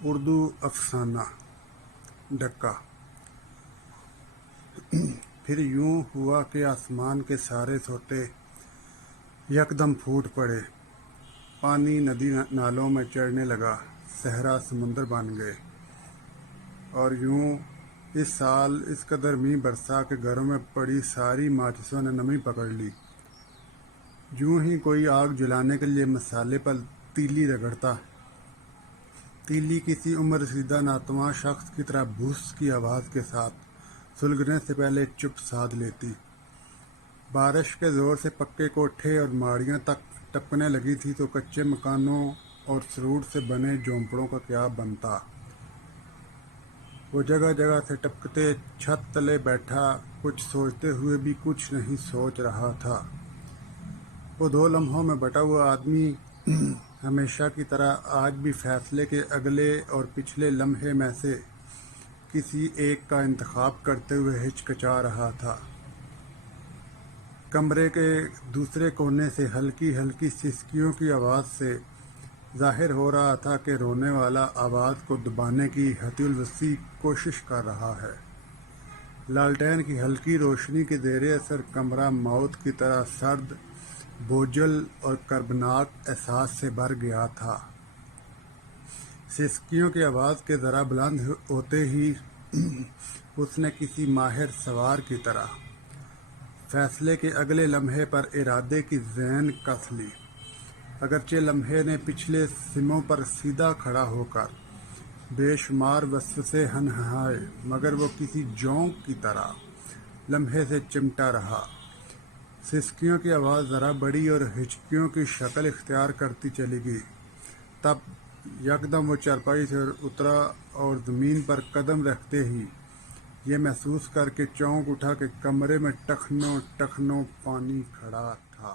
اردو افسانہ ڈکا۔ پھر یوں ہوا کہ آسمان کے سارے سوتے یکدم پھوٹ پڑے، پانی ندی نالوں میں چڑھنے لگا، صحرا سمندر بن گئے۔ اور یوں اس سال اس قدر مینہ برسا کہ گھروں میں پڑی ساری ماچسوں نے نمی پکڑ لی۔ یوں ہی کوئی آگ جلانے کے لیے مسالے پر تیلی رگڑتا، تیلی کسی عمر رسیدہ ناتواں شخص کی طرح بھوس کی آواز کے ساتھ سلگنے سے پہلے چپ سادھ لیتی۔ بارش کے زور سے پکے کوٹھے اور ماڑیاں تک ٹپکنے لگی تھی تو کچے مکانوں اور سروٹ سے بنے جھونپڑوں کا کیا بنتا۔ وہ جگہ جگہ سے ٹپکتے چھت تلے بیٹھا، کچھ سوچتے ہوئے بھی کچھ نہیں سوچ رہا تھا۔ وہ 2 لمحوں میں بٹا ہوا آدمی ہمیشہ کی طرح آج بھی فیصلے کے اگلے اور پچھلے لمحے میں سے کسی ایک کا انتخاب کرتے ہوئے ہچکچا رہا تھا۔ کمرے کے دوسرے کونے سے ہلکی ہلکی سسکیوں کی آواز سے ظاہر ہو رہا تھا کہ رونے والا آواز کو دبانے کی حتی الوسیع کوشش کر رہا ہے۔ لالٹین کی ہلکی روشنی کے زیر اثر کمرہ موت کی طرح سرد، بوجھل اور کربناک احساس سے بھر گیا تھا۔ سسکیوں کی آواز کے ذرا بلند ہوتے ہی اس نے کسی ماہر سوار کی طرح فیصلے کے اگلے لمحے پر ارادے کی زین کس لی۔ اگرچہ لمحے نے پچھلے سموں پر سیدھا کھڑا ہو کر بے شمار وسوسے ہنہائے، مگر وہ کسی جونک کی طرح لمحے سے چمٹا رہا۔ سسکیوں کی آواز ذرا بڑھی اور ہچکیوں کی شکل اختیار کرتی چلی گئی۔ تب یکدم وہ چارپائی سے اترا اور زمین پر قدم رکھتے ہی یہ محسوس کر کے چونک اٹھا کہ کمرے میں ٹخنوں ٹخنوں پانی کھڑا تھا۔